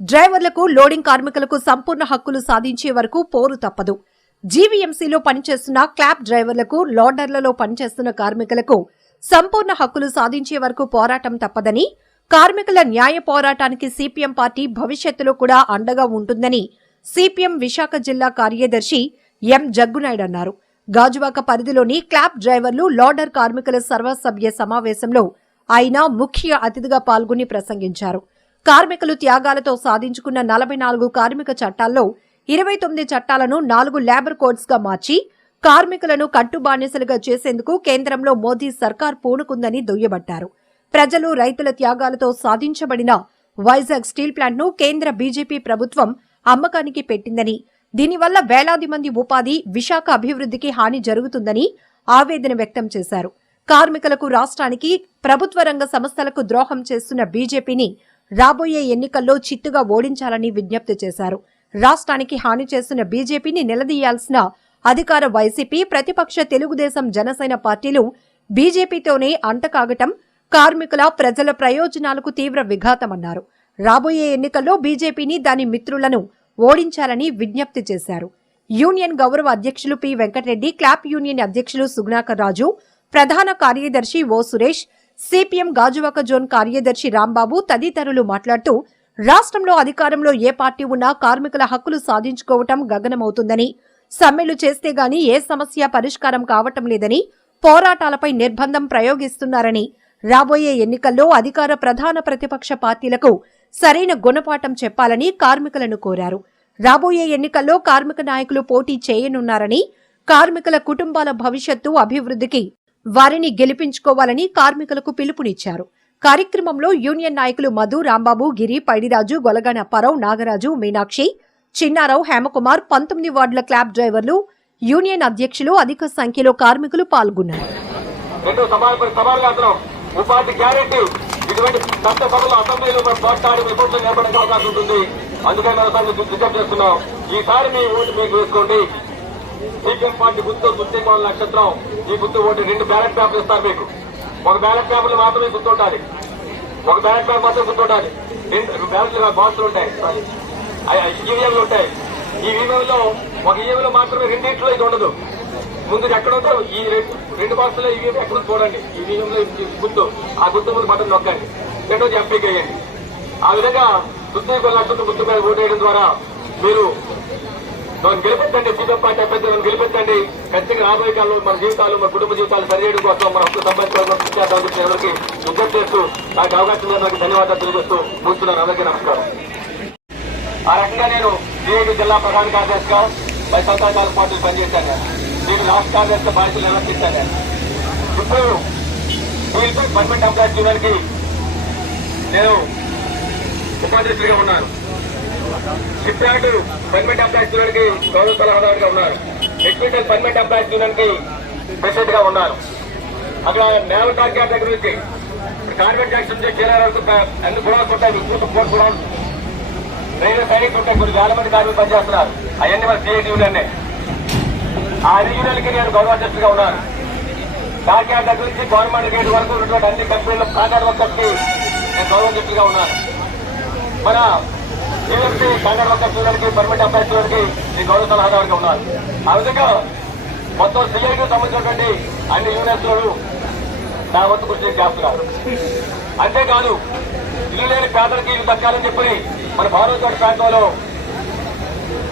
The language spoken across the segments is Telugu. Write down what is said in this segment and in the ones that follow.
డ్రైవర్లకు లోడింగ్ కార్మికులకు సంపూర్ణ హక్కులు సాధించే వరకు పోరు తప్పదు. జీవీఎంసీలో పనిచేస్తున్న క్లాబ్ డ్రైవర్లకు లోడర్లలో పనిచేస్తున్న కార్మికులకు సంపూర్ణ హక్కులు సాధించే వరకు పోరాటం తప్పదని కార్మికుల న్యాయ పోరాటానికి సిపిఎం పార్టీ భవిష్యత్తులో కూడా అండగా ఉంటుందని సిపిఎం విశాఖ జిల్లా కార్యదర్శి ఎం జగ్గునాయుడు అన్నారు. గాజువాక పరిధిలోని క్లాబ్ డ్రైవర్లు లాడర్ కార్మికుల సర్వసభ్య సమావేశంలో ఆయన ముఖ్య అతిథిగా పాల్గొని ప్రసంగించారు. కార్మికులు త్యాగాలతో సాధించుకున్న నలభై నాలుగు కార్మిక చట్టాల్లో ఇరవై తొమ్మిది చట్టాలను నాలుగు లేబర్ కోడ్స్గా మార్చి కార్మికులను కట్టుబానిసలుగా చేసేందుకు కేంద్రంలో మోదీ సర్కార్ పూనుకుందని దుయ్యబట్టారు. ప్రజలు రైతుల త్యాగాలతో సాధించబడిన వైజాగ్ స్టీల్ ప్లాంట్ను కేంద్ర బీజేపీ ప్రభుత్వం అమ్మకానికి పెట్టిందని దీనివల్ల వేలాది మంది ఉపాధి విశాఖ అభివృద్ధికి హాని జరుగుతుందని ఆవేదన వ్యక్తం చేశారు. కార్మికులకు రాష్ట్రానికి ప్రభుత్వ రంగ సంస్థలకు ద్రోహం చేస్తున్న బీజేపీని రాబోయే ఎన్నికల్లో చిత్తుగా ఓడించాలని విజ్ఞప్తి చేశారు. రాష్ట్రానికి హాని చేస్తున్న బీజేపీని నిలదీయాల్సిన అధికార వైసీపీ ప్రతిపక్ష తెలుగుదేశం జనసేన పార్టీలు బీజేపీతోనే అంటకాగటం కార్మికుల ప్రజల ప్రయోజనాలకు తీవ్ర విఘాతమన్నారు. రాబోయే ఎన్నికల్లో బీజేపీని దాని మిత్రులను ఓడించాలని విజ్ఞప్తి చేశారు. యూనియన్ గౌరవ అధ్యక్షులు పి. వెంకటరెడ్డి క్లాప్ యూనియన్ అధ్యక్షులు సుగ్నాకర్ రాజు ప్రధాన కార్యదర్శి O Suresh CPM Gajuwaka zone కార్యదర్శి రాంబాబు తదితరులు మాట్లాడుతూ రాష్ట్రంలో అధికారంలో ఏ పార్టీ ఉన్నా కార్మికుల హక్కులు సాధించుకోవటం గగనమవుతుందని సమ్మెలు చేస్తే గాని ఏ సమస్య పరిష్కారం కావటం లేదని పోరాటాలపై నిర్బంధం ప్రయోగిస్తున్నారని రాబోయే ఎన్నికల్లో అధికార ప్రధాన ప్రతిపక్ష పార్టీలకు సరైన గుణపాఠం చెప్పాలని కార్మికులను కోరారు. రాబోయే ఎన్నికల్లో కార్మిక నాయకులు పోటీ చేయనున్నారని కార్మికుల కుటుంబాల భవిష్యత్తు అభివృద్ధికి వారిని గెలిపించుకోవాలని కార్మికులకు పిలుపునిచ్చారు. కార్యక్రమంలో యూనియన్ నాయకులు మధు రాంబాబు గిరి పైడిరాజు గొలగన అప్పారావు నాగరాజు మీనాక్షి చిన్నారావు హేమకుమార్ పంతొమ్మిది వార్డుల క్లాబ్ డ్రైవర్లు యూనియన్ అధ్యక్షులు అధిక సంఖ్యలో కార్మికులు పాల్గొన్నారు. ఇటువంటి చట్ట అసెంబ్లీలో మనం పోట్లాడి మీ కోసం నిలబడే అవకాశం ఉంటుంది. అందుకని మనం సార్ విజ్ఞప్తి చేస్తున్నాం. ఈసారి మీ ఓటు మీకు వేసుకోండి. సీపీఎం పార్టీ గుర్తు గుర్తింపు నక్షత్రం. ఈ గుర్తు ఓటు రెండు బ్యాలెట్ పేపర్లు ఇస్తారు మీకు. ఒక బ్యాలెట్ పేపర్లు మాత్రమే గుర్తుంటాలి ఒక బ్యాలెట్ పేపర్ మాత్రం గుర్తుంటాలి రెండు బ్యాలెట్లు బాక్సులు ఉంటాయి. ఈవీఎంలు ఉంటాయి. ఈ ఈవీఎంలో ఒక ఈవీఎంలో మాత్రమే రెండింటిలో ఇది ఉండదు. ముందు ఎక్కడ ఉందో ఈ రెండు రెండు బాక్సులో ఈవీఎం ఎక్కడ చూడండి. ఈ ఈవీఎంలో గుర్తు ఆ గుర్తు ముందు బటన్ నొక్కండి. రెండోది ఎంపీకి వేయండి. ఆ విధంగా సుద్దీప లక్షణ గుర్తు మీద ఓటేయడం ద్వారా మీరు మనం గెలిపించండి. సీఎం పార్టీ అభ్యర్థులను గెలిపించండి. ఖచ్చితంగా రాబోయే కాలంలో మన జీవితాలు మన కుటుంబ జీవితాలు సరిచేయడం కోసం మన హక్కు సంబంధించిన చేద్దామని ఎవరికి విజ్ఞప్తి చేస్తూ నాకు అవకాశం ఇచ్చినందుకు ధన్యవాదాలు తెలియజేస్తూ కూర్చున్నాను అందరికీ నమస్కారం. ఆ రకంగా నేను సిఐటి జిల్లా ప్రధాన కార్యదర్శిగా పది సంవత్సరాల పార్టీలు పనిచేశాను. నేను రాష్ట్ర కార్యదర్శి బాధ్యతలు నిర్వర్తించాను ఇప్పుడు వీళ్ళపై పర్మనెంట్ ఎంప్లాయీస్ చూడడానికి నేను ఉపాధ్యక్షుడిగా ఉన్నాను. షిప్యార్డ్ పర్మనెంట్ ఎంప్లాయీస్ చూడడానికి గౌరవ సలహాదారుగా ఉన్నారు. హెచ్పిటల్ పర్మనెంట్ ఎంప్లాయీస్ చూడడానికి ప్రెసిడెంట్గా ఉన్నారు. అక్కడ నేవల్ టార్గెట్ దగ్గర నుంచి కార్మెంట్ ట్యాక్స్ నుంచి కేరళ వరకు అన్ని గుణాలు ఉంటాయి ఇంకొక కోర్టు కూడా రైల్వే సైనికులు ఉంటాయి. కొన్ని వేల మంది కార్మికులు పనిచేస్తున్నారు. అవన్నీ మన సిఐటి ఆ రీజనల్కి నేను గౌరవ అధ్యక్షుడిగా ఉన్నాను కాకినాడ దగ్గర నుంచి గవర్నమెంట్ గేట్ వరకు ఉన్నటువంటి అన్ని కంపెనీలు కాకినాడ వర్కర్స్కి నేను గౌరవాధ్యక్షుడిగా ఉన్నాను. మన ఏఎంసీ కాకినాడ వర్కర్స్ చూడడానికి పర్మనెంట్ ఎంప్లాయీస్ యూనియన్కి నేను గౌరవ సలహాదారుగా ఉన్నాను. ఆ విధంగా మొత్తం సిఐకి సంబంధించినటువంటి అన్ని యూనివర్సిటీలు నా వంతు కృషి చేస్తున్నారు అంతేకాదు ఇల్లు లేని పేదలకి ఇల్లు దక్కాలని చెప్పి మన భారతదేశ ప్రాంతంలో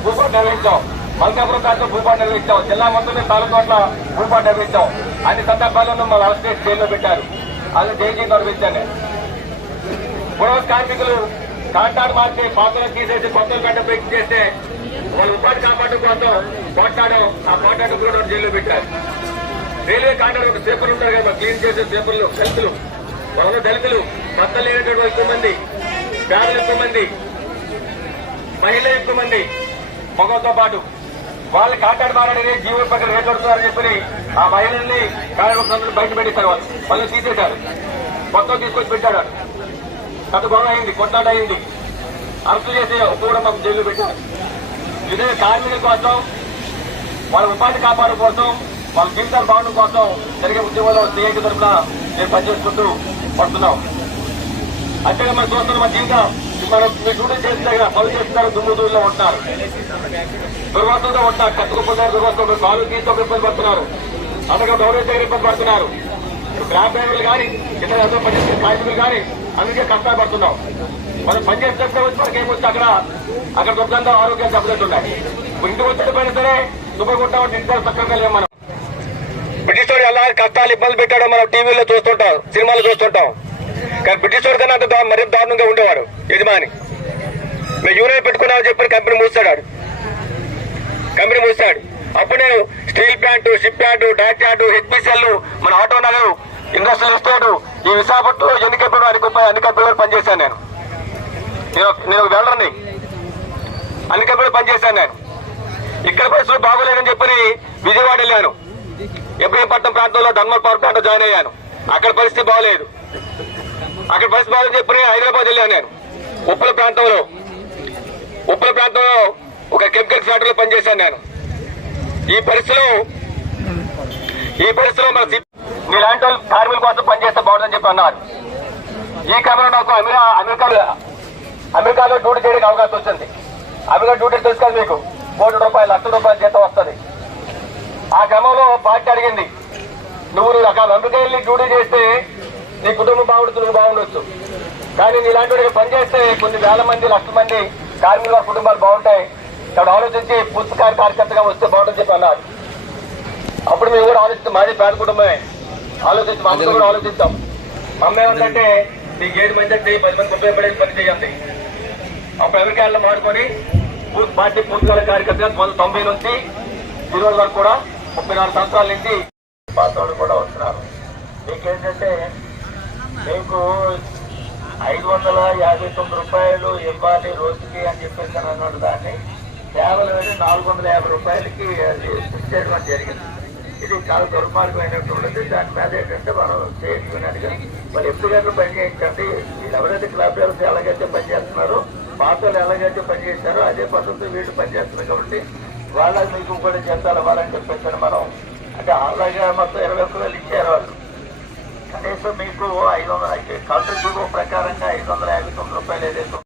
భూపాటు నిర్వహించాం. మల్కాపురం దాంట్లో భూపాటు నిర్వహించాం. జిల్లా మొత్తం నాలుగు చోట్ల భూపాటు నిర్వహించాం. అన్ని సందర్భాల్లోనూ మన స్టేట్ జైల్లో పెట్టారు. అది జైలు నిర్వహించాను పూర్వ కార్మికులు కాంట్రాక్ట్ మార్చి పాత్రలు తీసేసి కొత్తలు పెట్ట చేస్తే వాళ్ళు ఉపాధి కాపాడడం కోసం పోట్లాడడం ఆ పోట్లాటం కూడా జైల్లో పెట్టారు. రైల్వే కాంట్రాక్ట్ ఒక పేపర్లు ఉంటారు కదా క్లీన్ చేసే పేపర్లు దళితులు. వాళ్ళ దళితులు భర్త లేనటువంటి ఎక్కువ మంది పేదలు ఎక్కువ మంది మహిళలు ఎక్కువ మంది మగంతో పాటు. వాళ్ళు కాంట్రాక్ట్ మారాడని జీవో పక్కన రేట్లాడుతున్నారని చెప్పి ఆ మహిళల్ని కార్యకర్తలు బయట పెట్టేశారు వాళ్ళు వాళ్ళు తీసేశారు. మొత్తం తీసుకొచ్చి పెట్టాడు. కథ గొడవ అయింది కొట్టాడు అయింది. అరెస్ట్ చేసి కూడా మాకు జైలు పెట్టారు. ఇదే కార్మికుల కోసం వాళ్ళ ఉపాధి కాపాడు కోసం వాళ్ళ జీవితాలు బాగుండడం కోసం జరిగే ఉద్యమంలో సిఐటి తరఫున నేను పనిచేసుకుంటూ పడుతున్నాం. అంతేగా మనం చూస్తున్నాం మన జీవితం మనం చేస్తే పనులు చేస్తారు దుమ్ము దూరులో దుర్వాసంతో ఉంటారు. కట్టుకుపోతున్నారు దుర్వాసం కాలు తీసి ఇబ్బంది పడుతున్నారు. అందుకే గౌరవ దగ్గర ఇబ్బంది పడుతున్నారు. గ్రామ డ్రైవర్లు కానీ ఇతర ఎంతో పనిచేసే కార్మికులు కానీ అందుకే కష్టపడుతున్నాం. మనం పనిచేస్తే వచ్చి మనకి ఏమొచ్చి అక్కడ అక్కడ దుర్గంధ ఆరోగ్యం దెబ్బతింటున్నాయి ఇంటికి వచ్చేటప్పుడు సరే శుభ్రకుంటాం ఇంట్లో సక్రంగా లేము మనం. బ్రిటిష్ వాడు ఎలా కష్టాలు ఇబ్బంది పెట్టాడో మనం టీవీలో చూస్తుంటాం సినిమాలు చూస్తుంటాం. కానీ బ్రిటిష్ వాడు కన్నా అంత మరింత దారుణంగా ఉండేవాడు యజమాని. మేము యూనియన్ పెట్టుకున్నామని చెప్పి కంపెనీ మూస్తాడు కంపెనీ మూసాడు అప్పుడు నేను steel plant ship plant dock plant HPCL మన ఆటో నగరు ఇండస్ట్రియల్ ఎస్టేట్ ఈ విశాఖపట్నంలో ఎన్ని కంపెనీలు అన్ని కంపెనీ అన్ని కంపెనీలు పనిచేశాను నేను. నేను ఒక- అన్ని కంపెనీలు పనిచేశాను నేను. ఇక్కడ పరిస్థితులు బాగోలేదని చెప్పి విజయవాడ వెళ్ళాను. ఇబ్రహీంపట్నం ప్రాంతంలో ధర్మల్ పవర్ ప్లాంట్ జాయిన్ అయ్యాను. అక్కడ పరిస్థితి బాగోలేదు. అక్కడ బస్ బాధ చెప్పి హైదరాబాద్ వెళ్ళాను నేను. ఉప్పల ప్రాంతంలో. ఉప్పల ప్రాంతంలో ఒక కెమికల్ ఫ్యాక్టరీలో పనిచేశాను నేను. ఈ పరిస్థితిలో ఈ పరిస్థితిలో మన మీలాంటి వాళ్ళు కార్మికుల కోసం పనిచేస్తే బాగుందని చెప్పి అన్నారు. ఈ క్రమంలో నాకు అమెరికా అమెరికాలో అమెరికాలో డ్యూటీ చేయడానికి అవకాశం వచ్చింది. అమెరికా డ్యూటీ తెలుసు కదా మీకు? కోటి రూపాయలు లక్ష రూపాయల జీతం వస్తుంది. ఆ క్రమంలో పార్టీ అడిగింది నువ్వు రకాల అమెరికా వెళ్ళి డ్యూటీ చేస్తే నీ కుటుంబం బాగుంటుంది నువ్వు బాగుండొచ్చు కానీ నీలాంటి వాడికి పనిచేస్తే కొన్ని వేల మంది లక్షల మంది కార్మికుల కుటుంబాలు బాగుంటాయి తను ఆలోచించి పుస్తకాల కార్యకర్తగా వస్తే బాగుంటుంది చెప్పి అన్నారు. అప్పుడు మేము కూడా ఆలోచిస్తాం. మాది పేద కుటుంబమే. ఆలోచించి మా కుటుంబం కూడా ఆలోచిస్తాం. అమ్మ ఏమంటే నీకు ఏడు మంది అంటే పది మంది ఉపయోగపడే పని చేయండి అప్పుడు అమెరికాలో మాడుకొని పార్టీ పూర్తికాల కార్యకర్తగా పంతొమ్మిది తొంభై నుంచి ఈ రోజు వరకు కూడా ముప్పై నాలుగు సంవత్సరాల నుంచి పాత్రలు కూడా వస్తున్నారు. మీకేంటంటే మీకు ఐదు వందల యాభై తొమ్మిది రూపాయలు ఇవ్వాలి రోజుకి అని చెప్పేసి అని అన్నాడు దాన్ని. కేవలం వెళ్ళి నాలుగు వందల యాభై రూపాయలకి అది ఇచ్చేయడం జరిగింది. ఇది చాలా దుర్మార్గమైనటువంటిది. దాని మీద ఏంటంటే మనం చేయగలిగినట్టుగా మరి ఎప్పుడు గంటలు పని చేయించండి. ఎవరైతే క్లబ్ ఎవరైతే ఎలాగైతే పనిచేస్తున్నారో పాత ఎలాగైతే పనిచేస్తారో అదే పద్ధతి వీళ్ళు పనిచేస్తున్నారు కాబట్టి వాళ్ళకి మీకు కూడా చేస్తారు వాళ్ళని చెప్పేసి మనం అంటే అలాగే మొత్తం ఇరవై ఒక్క వేలు ఇచ్చారు వాళ్ళు. కనీసం మీకు ఐదు వందల కలెక్టర్ జీవో ప్రకారంగా ఐదు వందల యాభై తొమ్మిది రూపాయలు ఏదైతే